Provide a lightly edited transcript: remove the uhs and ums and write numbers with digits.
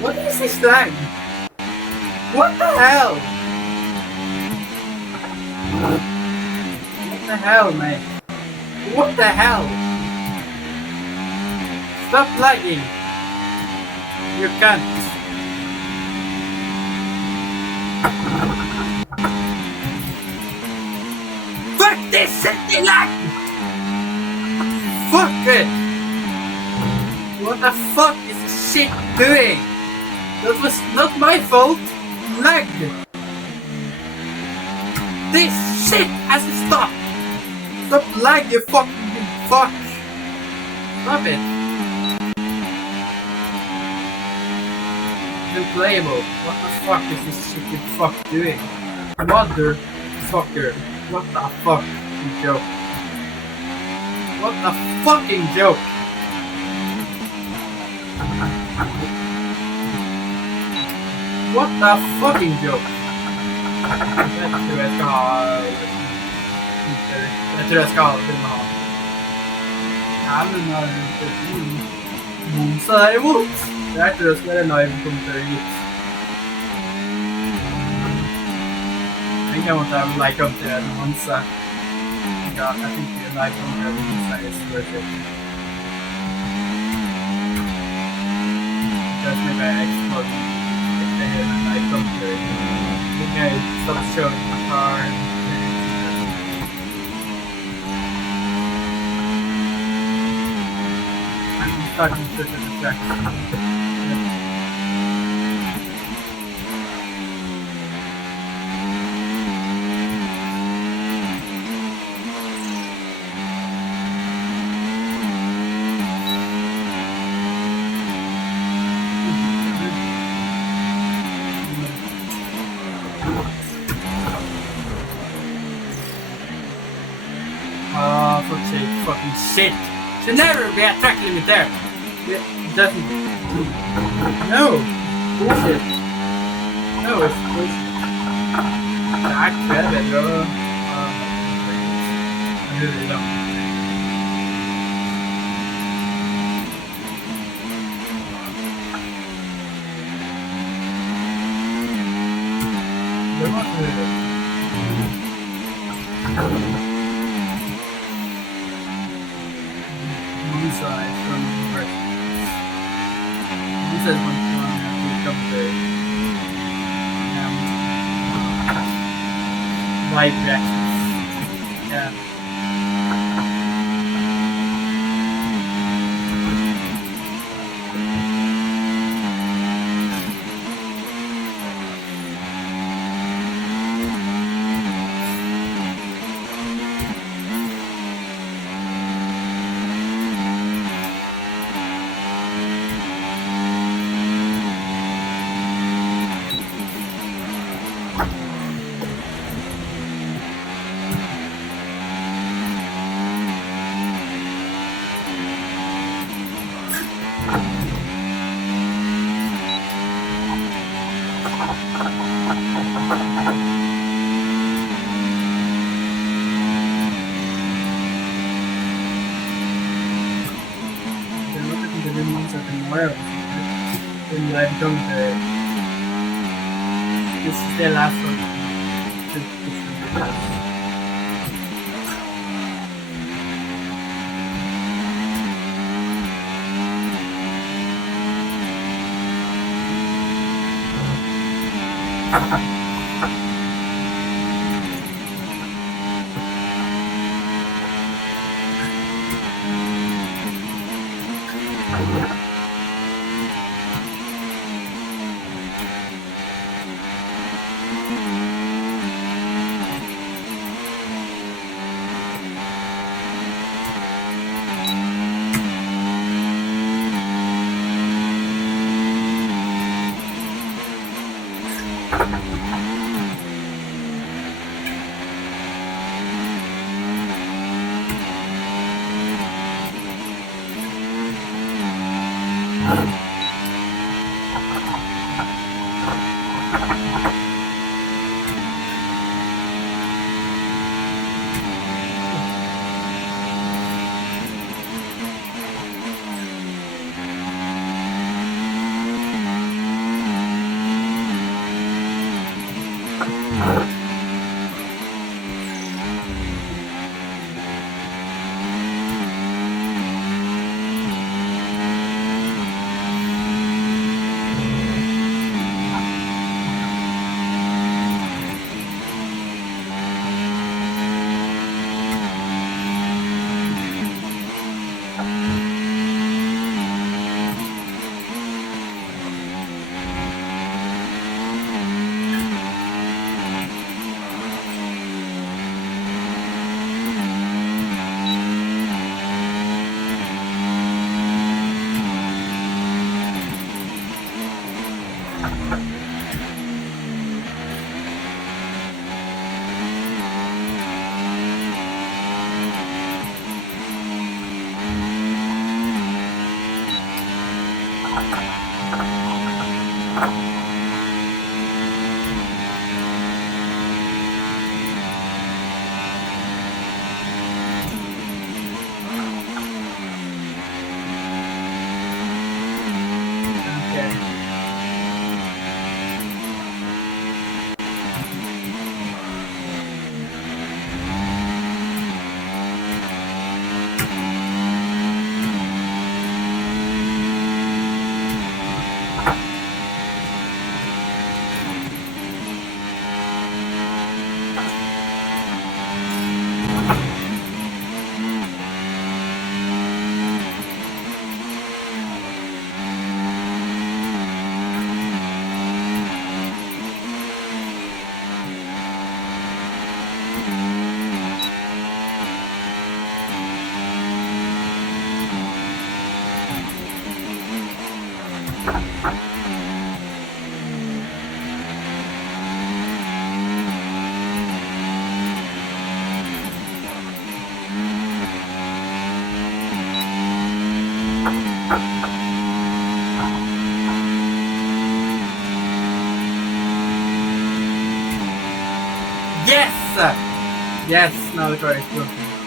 What is this lag? What the hell? What the hell, man? What the hell? Stop lagging! You can't. Fuck this city lag! Fuck it! What the fuck is this shit doing? That was not my fault. Lagged. This shit has to stop. Stop lag, you fucking fuck. Stop it. Unplayable. What the fuck is this stupid fuck doing? Motherfucker. What the fuck? Joke. What the fucking joke? What the fucking joke? Jag tror jag ska ha filma ha. Ja, men Monsa däremot. Jag tror jag ska göra live-kommentarer ut. I don't have like up there Monsa. Yeah, I think the live-commentary Monsa is worth it. Just maybe I explode. I come here. The guy stops showing the car and I'm starting to the track. Fucking shit! Should never be a track limit there! It doesn't. No! Bullshit! No, it's bullshit. Track better. I really don't. They're not really. Side from the He says one to come to live reactions. Yeah. Come to it. This is the last one. This is the last. Yes! Yes, now the car is working.